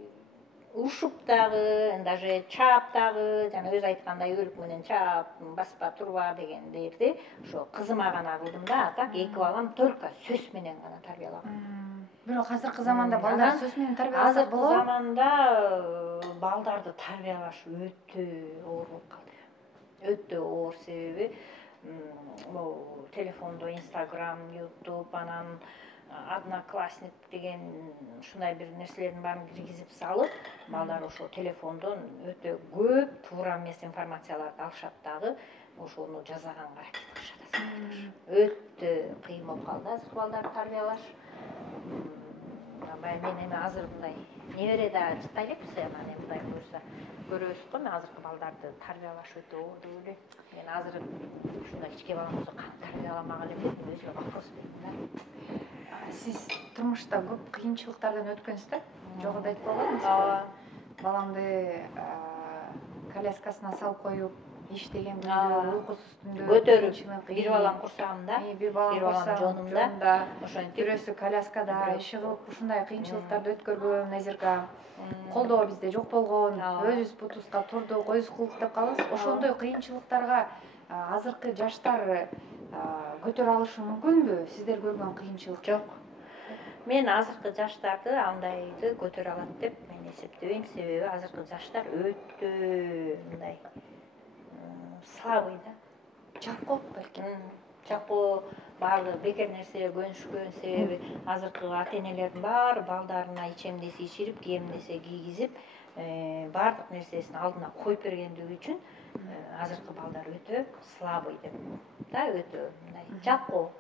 урушуп дагы, даже чаап дагы, жана өзү айткандай өлүк менен чаап, баспа, турба дегендерди ошо кызыма гана кылдым да. А так эки балам только сөз менен гана тарбиялагам. Бирок азыркы заманда балдар сөз менен тарбияласа болобу? Азыркы заманда балдарды тарбиялаш өтө оор болуп калды. Өтө оор, себеби могу телефондо Instagram, YouTube, анан Одноклассник деген ушундай бир нерселердин баарын киргизип салып, балдар ошо телефондон өтө көп туура эмес информацияларды алышат дагы, ошону жасаганга аракет кылышат. Өтө кыйын болуп калды азыркы балдарды тарбиялаш. Мен эми азыр мындай небере да жытай элекпиз, анан мындай көрөбүз го, мен азыркы балдарды тарбиялаш өтө оор деп ойлойм. Мен азыр ушундай кичке балам болсо кантип тарбияламак элем деп өзүмө вопрос берем да. Сиз турмушта көп кыйынчылыктардан өткөнсүз да? Жогоруда айтып койгонсуз. Баламды коляскасына салып коюп, иштеген күндө, уйкусуз түндө көтөрүп, бир балам курсагымда, бир балам жонумда, ошентип бирөөсү коляскада иши кылып, ушундай кыйынчылыктарды өткөргөн Назирга. Колдоо бизде жок болгон, өзүбүз бутубузга турдук, өзүбүз кылдык деп калабыз. Ошондой кыйынчылыктарга азыркы жаштар көтөрө алышы мүмкүнбү? Сиздер көргөн кыйынчылык? Жок. Мен азыркы жаштарды андайды көтөрө алат деп мен эсептебейм, себеби азыркы жаштар өтө мындай слабый да. Жакко балким. Жакко, баары бекер нерсеге көнүшкөн, себеби азыркы ата-энелердин баары балдарына ичемдесе ичирип, кийемдесе кийгизип, баардык нерсесин алдына коюп бергендиги үчүн азыркы балдар өтө слабый деп да, өтө мындай жакко.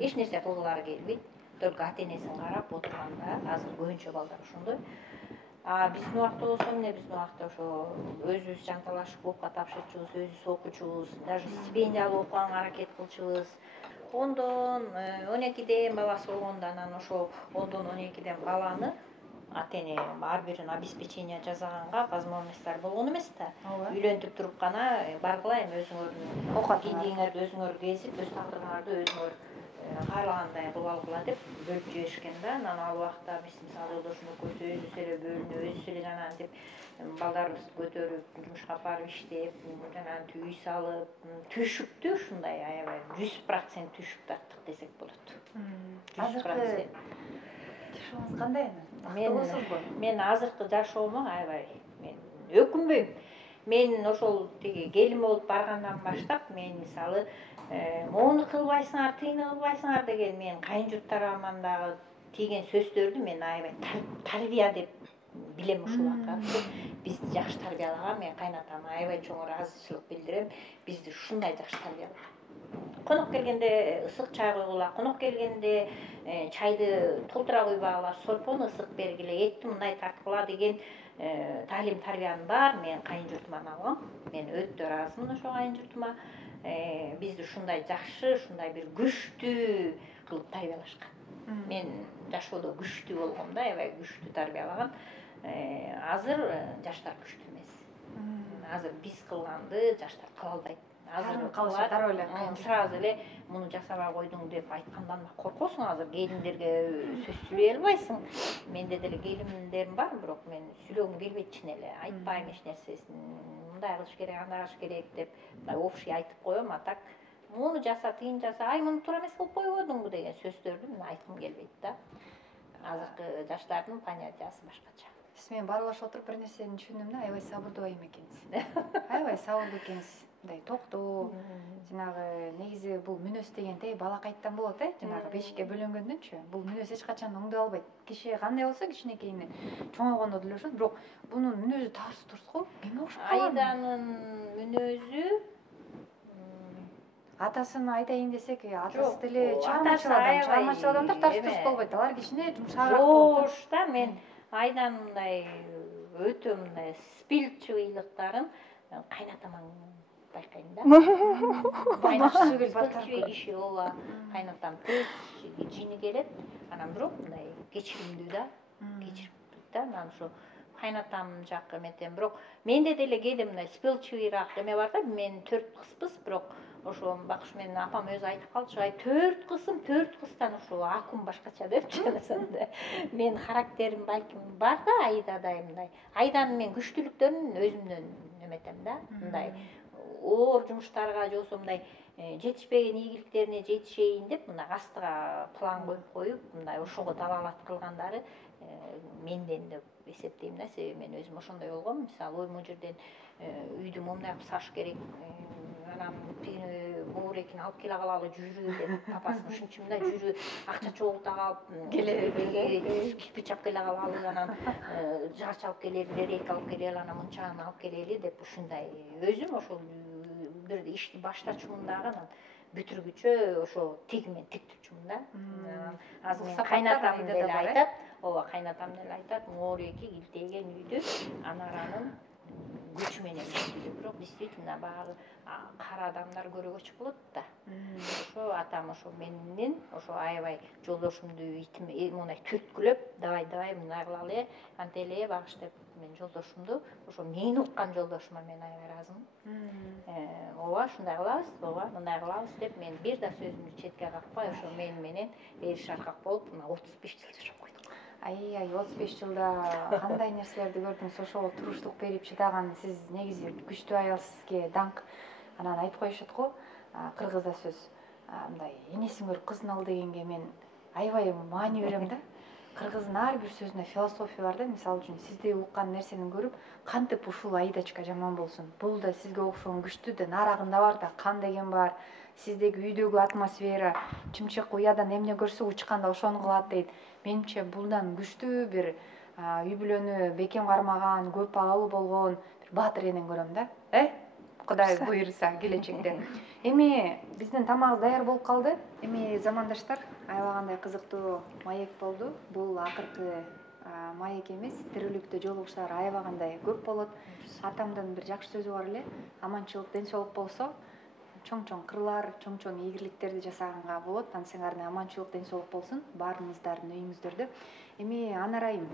Эч нерсе кылгылары келбейт, только ата-энесин карап отурганда азыр көбүнчө балдар ошондой. Биздин убакта болсо эмне, биздин убакта ошо өзүбүз жанталашып клубка тапшырчубуз, өзүбүз окучубуз, даже стипендия алып окуганга аракет кылчубуз. 10-дон 12-ден баласы болгондо анан ошо 10-дон 12-ден баланы ата эне ар бирин обеспечение жасаганга возможностьтар болгон эмес да. Үйлөнтүп туруп гана баргыла эми өзүңөрдүн кийиңерди өзүңөр кезип, өз тагдырыңарды өзүңөр каалагандай кылып алгыла деп бөлүп жиберишкен да. Анан ал убакта биз мисалы жолдошум экөөбүз өзүбүз эле бөлүнүп, өзүбүз эле жанагынтип балдарыбызды көтөрүп, жумушка барып иштеп, жанагынтип үй салып, түшүктү ушундай аябай 100% түшүк тарттык десек болот. Азыркы жашооңуз кандай анан? Мен азыркы жашоомо аябай мен өкүнбөйм. Мен ошол тиги келин болуп баргандан баштап мен мисалы моуну кылбайсыңар, тыйны кылбайсыңар деген мен кайын журттарыман дагы тийген сөздөрдү мен аябай тарбия деп билем ушул убакта. Бизди жакшы тарбиялаган, мен кайнатама аябай чоң ыраазычылык билдирем. Бизди ушундай жакшы тарбиялаган. Конок келгенде ысык чай койгула, конок келгенде чайды толтура куйбагыла, сорпону ысык бергиле, этти мындай тарткыла деген талим тарбиянын баарын мен кайын журтуман алгам. Мен өтө ыраазымын ошо кайын журтума. Бизди ушундай жакшы, ушундай бир күчтүү кылып тарбиялашкан. Мен жашоодо күчтүү болгом да, аябай күчтүү тарбиялаган. Азыр жаштар күчтүү эмес. Азыр биз кылганды жаштар кыла албайт. Азыр калышаттар эле. Сразу эле муну жасабай койдуң деп айткандан коркосуң. Азыр келиндерге сөз сүйлөй албайсың. Менде деле келиндерим бар, бирок мен сүйлөгүм келбейт чын эле. Айтпайм эч нерсесин. Мындай кылыш керек, андай кылыш керек деп мындай общий айтып коем, а так муну жаса, тыйын жаса, ай муну туура эмес кылып койбодуңбу деген сөздөрдү мен айткым келбейт да. Азыркы жаштардын понятиясы башкача. Сиз менен баарлашып отуруп бир нерсени түшүндүм да, аябай сабырдуу айым экенсиз. Аябай сабырдуу экенсиз. Мындай токтоо, жанагы негизи бул мүнөз деген тээ балакайттан болот, жанагы бешикке бөлөнгөндөнчү. Бул мүнөз эч качан оңдой албайт. Киши кандай болсо кичинекейинен чоңойгондо деле ошо, бирок бунун мүнөзү тарс турс го. Эмне окшоп калган? Айданын мүнөзү атасын айтайын десек, атасы деле чыгармачыл адамдар тарс турс болбойт. Алар кичине жумшагыраак болот. Жош да, мен айдан мындай өтө мындай спилчивыйлыктарын кайнатаман байкайм да. Спилчивый киши ооба, кайнатам тез жини келет, анан бирок мындай кечиримдүү да, кечириптүү да. Анан ошо кайнатам жакы эметем, бирок менде деле кээде мындай спилчивыйраак эме бар да. Мен 4 кызбыз, бирок ошо бакыш менен апам өзү айтып калчу, ай 4 кызым, 4 кыздан ошо акым башкача депчи. Мен характерим балким бар да, айдадай мындай. Айданын мен күчтүүлүктөрүн өзүмдөн эметем да. Мындай оор жумуштарга же болбосо мындай жетишпеген ийгиликтерине жетишейин деп мындай астыга план коюп, мындай ошого далалат кылгандары менден деп эсептейм да. Себеби мен өзүм ошондой болгом. Мисалы, ой могу жерден үйдү момундай кылып саш керек, анан моурекин алып келе калалы жүрү деп папасын ушинчи мындай жүрү, акча чогулта калып кирпич алып келе калалы, анан жаач алып келели, рейка алып келели, анан мынчаны алып келели деп ушундай өзүм ошол бир ишти баштачумун дагы, анан бүтүргүчө ошо тигимен тик турчумун да. Азыр мен кайнатам деле айтат, ооба кайнатам деле айтат, моореки илтейген үйдү анаранын күчү менен иштейт. Бирок действительно баягы кара адамдар көрөгөч болот да. Ошо атам ошо менен ошо аябай жолдошумду мындай түрткүлөп, давай мындай кылалы, антеле багыш деп мен жолдошумду, ошо мени уккан жолдошума мен аябай ыраазымын. Ооба ушундай кылабыз, ооба мындай кылабыз деп мен бир да сөзүмдү четке какпай, ошо менен ээриш аркак болуп, мына 35 жыл жашап койдук. Ай 35 жылда кандай нерселерди көрдүңүз, ошого туруштук берип чыдаган сиз негизи күчтүү аял, сизге даңк. Анан айтып коюшат го, кыргызда сөз, мындай энесин көрүп кызын ал дегенге мен аябай маани берем да. Кыргыздын ар бир сөзүнө философия бар да. Мисалы үчүн сизде уккан нерсени көрүп, кантип ушул айдачка жаман болсун, бул да сизге окшогон күчтүү да, нарагында бар да, кан деген бар. Сиздеги үйдөгү атмосфера, чымчык уядан эмне көрсө учканда ошону кылат дейт. Менимче булдан күчтүү бир үй бүлөнү бекем кармаган, көп балалуу болгон бир баатыр энени көрөм да. Кудай буйруса келечекте. Эми биздин тамагыбыз даяр болуп калды. Эми замандаштар, аябагандай кызыктуу маек болду. Бул акыркы маек эмес, тирүүлүктө жолугушуулар аябагандай көп болот. Атамдын бир жакшы сөзү бар эле, аманчылык, ден соолук болсо, чоң кырлар, чоң ийгиликтерди жасаганга болот. Ансыңардын аманчылык, ден соолук болсун баарыңыздардын үйүңүздөрдө. Эми Анарайым,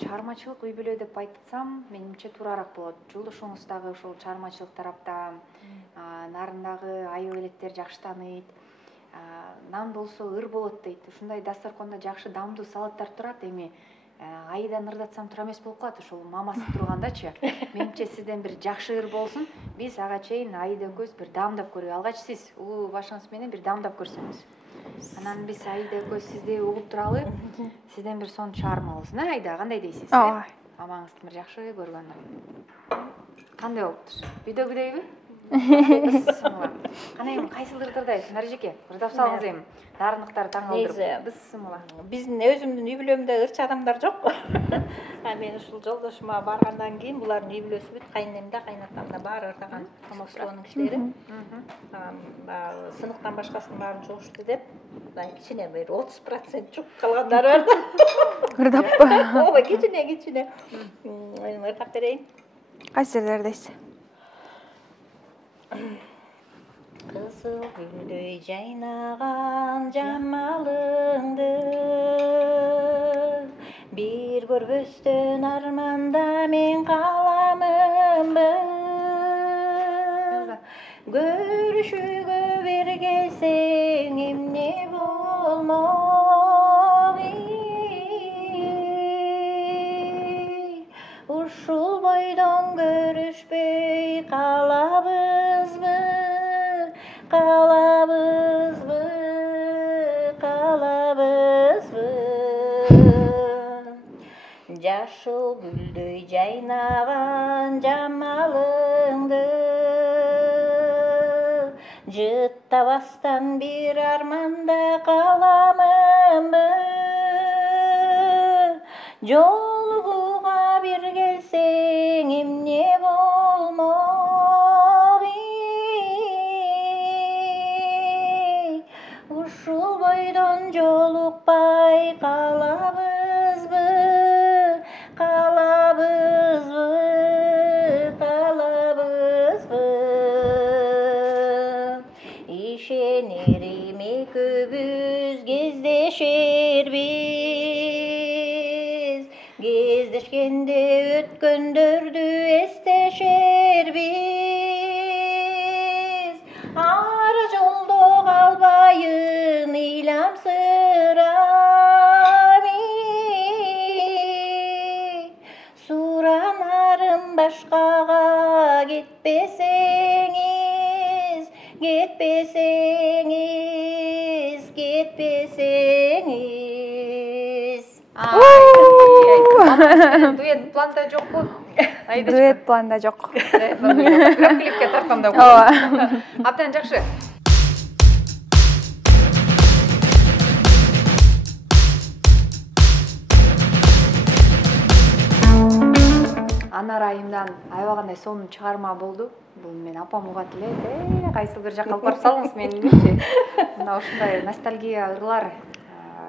чыгармачылык үй бүлө деп айтсам, менимче туурараак болот. Жолдошуңуз дагы ушул чыгармачылык тарапта, нарындагы айыл элеттер жакшы тааныйт. Нан болсо ыр болот дейт. Ушундай дасторкондо жакшы дамдуу салаттар турат. Эми айдан ырдатсам туура эмес болуп калат, ушул мамасы тургандачы. Менимче сизден бир жакшы ыр болсун. Биз ага чейин Айда экөөбүз бир даамдап көрөйүк. Алгач сиз улуу башыңыз менен бир даамдап көрсөңүз. Анан биз Айда экөөбүз сизди угуп туралы. Сизден бир сонун чыгармабыз. Айда, кандай дейсиз? Ооба. Мамаңызды бир жакшы көргөн. Кандай болуптур? Үйдөгүдөйбү? Бысмыла. Кана эми кайсылдыр ырдайсыз? Нарижеке, ырдап салыңыз эми. Дарындыктар таң калтырып. Бысмыла. Биздин өзүмдүн үй бүлөмдө ырчы адамдар жок. Мен ушул жолдошума баргандан кийин булардын үй бүлөсү бүт, кайненемде, кайнатамда баары ырдаган комостоонун кишилери. Баягы сыныктан башкасынын баарын чогушту деп, кичине бир 30% чук калгандары бар. Ырдаппы? Ооба, кичине. Ырдап берейин. Кайсы ырдайсыз? Кызыл гүлдөй жайнаган жамалыңды бир көрбөстөн арманда мен каламынбы. Көрүшүүгө бир келсең эмне болмок ушул бойдон көрүшпөй калабызбы жашыл гүлдөй жайнаган жамалыңды жыттабастан бир арманда каламынбы жолугууга бир келсең эмне болмок ушул бойдон жолукпай калабызбы ишенерим экөөбүз кездешербиз кездешкенде өткөндөрдү эстешербиз ар жолдо калбайын ыйламсырап суранарым башкага кетпесеңиз дуэт планда жокпу? Дуэт планда жок. Клипке тартам деп. Ооба. Абдан жакшы. Анарайымдан аябагандай сонун чыгарма болду. Бул мен апам угат эле, кайсы бир жакка алып барып салыңыз мени депчи. Мына ушундай ностальгия ырлар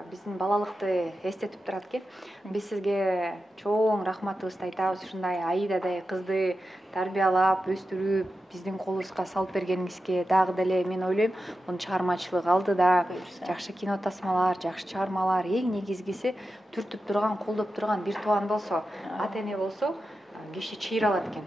биздин балалыкты эстетип турат экен. Биз сизге чоң рахматыбызды айтабыз. Ушундай Айдадай кызды тарбиялап, өстүрүп, биздин колубузга салып бергениңизге дагы деле мен ойлойм, мунун чыгармачылык алдыда жакшы кино тасмалар, жакшы чыгармалар, эң негизгиси түртүп турган, колдоп турган бир тубан болсо, ата эне болсо, киши чыйыр алат экен.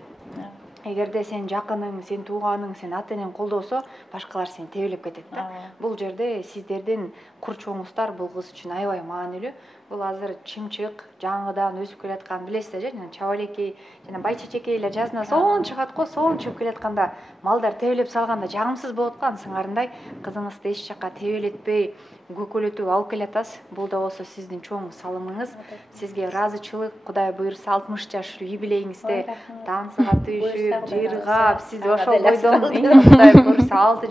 Эгерде сен жакының, сен тууганың, сен ата энең колдосо, башкалар сени тебелеп кетет да. Бул жерде сиздердин курчуңуздар бул кыз үчүн аябай маанилүү. Бул азыр чымчык, жаңыдан өсүп келаткан, билесиз да, жана чабалекей, жана байчечекей эле жазына соон чыгат го, соон чыгып келатканда, малдар тебелеп салганда жагымсыз болот го. Ансыңарындай кызыңызды эч жакка тебелетпей, көкөлөтүп алып келатасыз. Бул да болсо сиздин чоң салымыңыз. Сизге ыраазычылык, Кудай буйрса 60 жаш юбилейиңизде танцга түшүп, жыргап, сиз ошол бойдон Кудай буйрса 6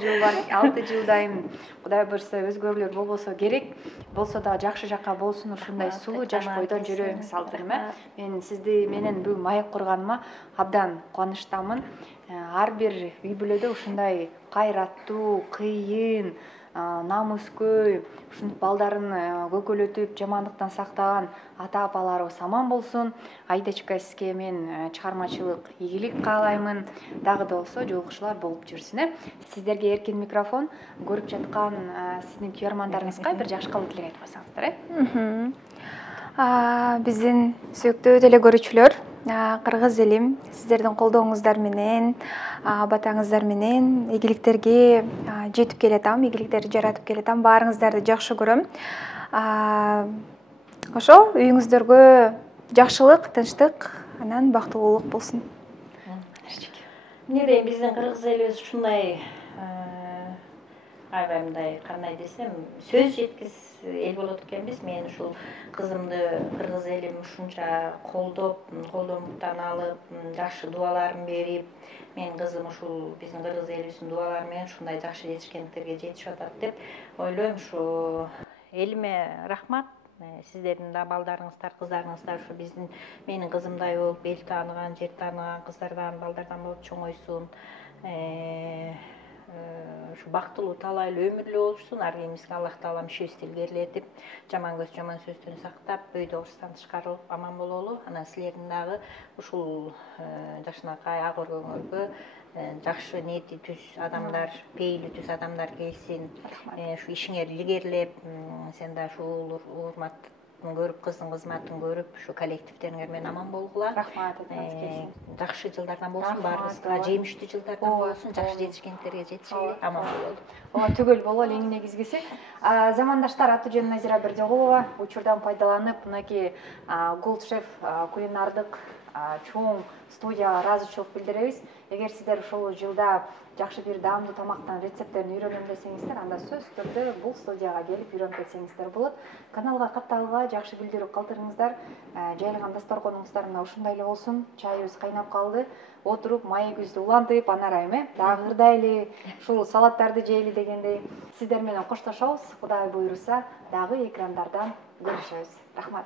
жылдайым, Кудай буйрса өзгөрүүлөр болбосо керек, болсо да жакшы жакка болсун, ушундай сулуу жаш бойдон жүрөңүз алдырым. Мен сизди менен бүгүн маек курганыма абдан кубанычтамын. Ар бир үй бүлөдө ушундай кайраттуу, кыйын, намыскөй ушинтип балдарын көкөлөтүп жамандыктан сактаган ата апаларыбыз аман болсун. Айдачка, сизге мен чыгармачылык ийгилик каалаймын. Дагы да болсо жолугушуулар болуп жүрсүн. Сиздерге эркин микрофон. Көрүп жаткан сиздин күйөрмандарыңызга бир жакшы кылуу тилек айтып койсоңуздар. Биздин сүйүктүү деле көрүүчүлөр, кыргыз элим сиздердин колдооңуздар менен, батаңыздар менен ийгиликтерге жетип келатам, ийгиликтерди жаратып келатам. Баарыңыздарды жакшы көрөм. Ошо үйүңүздөргө жакшылык, тынчтык, анан бактылуулук болсун. Эмне биздин кыргыз элибиз ушундай аябай мындай кандай десем, сөз жеткис эл болот экенбиз. Мен ушул кызымды кыргыз элим ушунча колдомуктан алып, жакшы дуаларын берип, менин кызым ушул биздин кыргыз элибиздин дуалары менен ушундай жакшы жетишкендиктерге жетишип атат деп ойлойм. Ушу элиме рахмат. Сиздердин да балдарыңыздар, кыздарыңыздар ушу менин кызымдай болуп, эл тааныган, жер тааныган кыздардан, балдардан болуп чоңойсун. Ушу бактылуу, талайлуу өмүрлүү болушсун. Ар кимибизге Аллах Таала мишебизди илгерилетип, жаман көз, жаман сөздөн сактап, өйдө урустан тышкарылып аман бололу. Анан силердин дагы ушул жакшынакай ак өргөңөргө жакшы ниети түз адамдар, пейили түз адамдар келсин. Ушу ишиңер илгерилеп, сен да ушул урматтын көрүп, кыздын кызматын көрүп, ушу коллективтериңер менен аман болгула. Рахмат. Жакшы жылдардан болсун, баарыбызга жемиштүү жылдардан болсун, жакшы жетишкендиктерге жетишели, аман бололу. Ооба, түгөл боло элеңин негизгиси. Замандаштар, аты жөнүм Назира Бердиогулова. Учурдан пайдаланып, мынакей Gold Chef кулинардык чоң студияга ыраазычылык билдиребиз. Эгер сиздер ушул жылда жакшы бир даамдуу тамактын рецепттерин үйрөнөм десеңиздер, анда сөзсүз түрдө бул студияга келип үйрөнүп кетсеңиздер болот. Каналга катталууга, жакшы билдирүү калтырыңыздар. Жайылган дасторконуңуздарына ушундай эле болсун. Чайыбыз кайнап калды. Отуруп, маегибизди улантып, анарайым, дагы ырдайлы, ушул салаттарды жейли дегендей. Сиздер менен коштошобуз. Кудай буйруса, дагы экрандардан көрүшөбүз. Рахмат.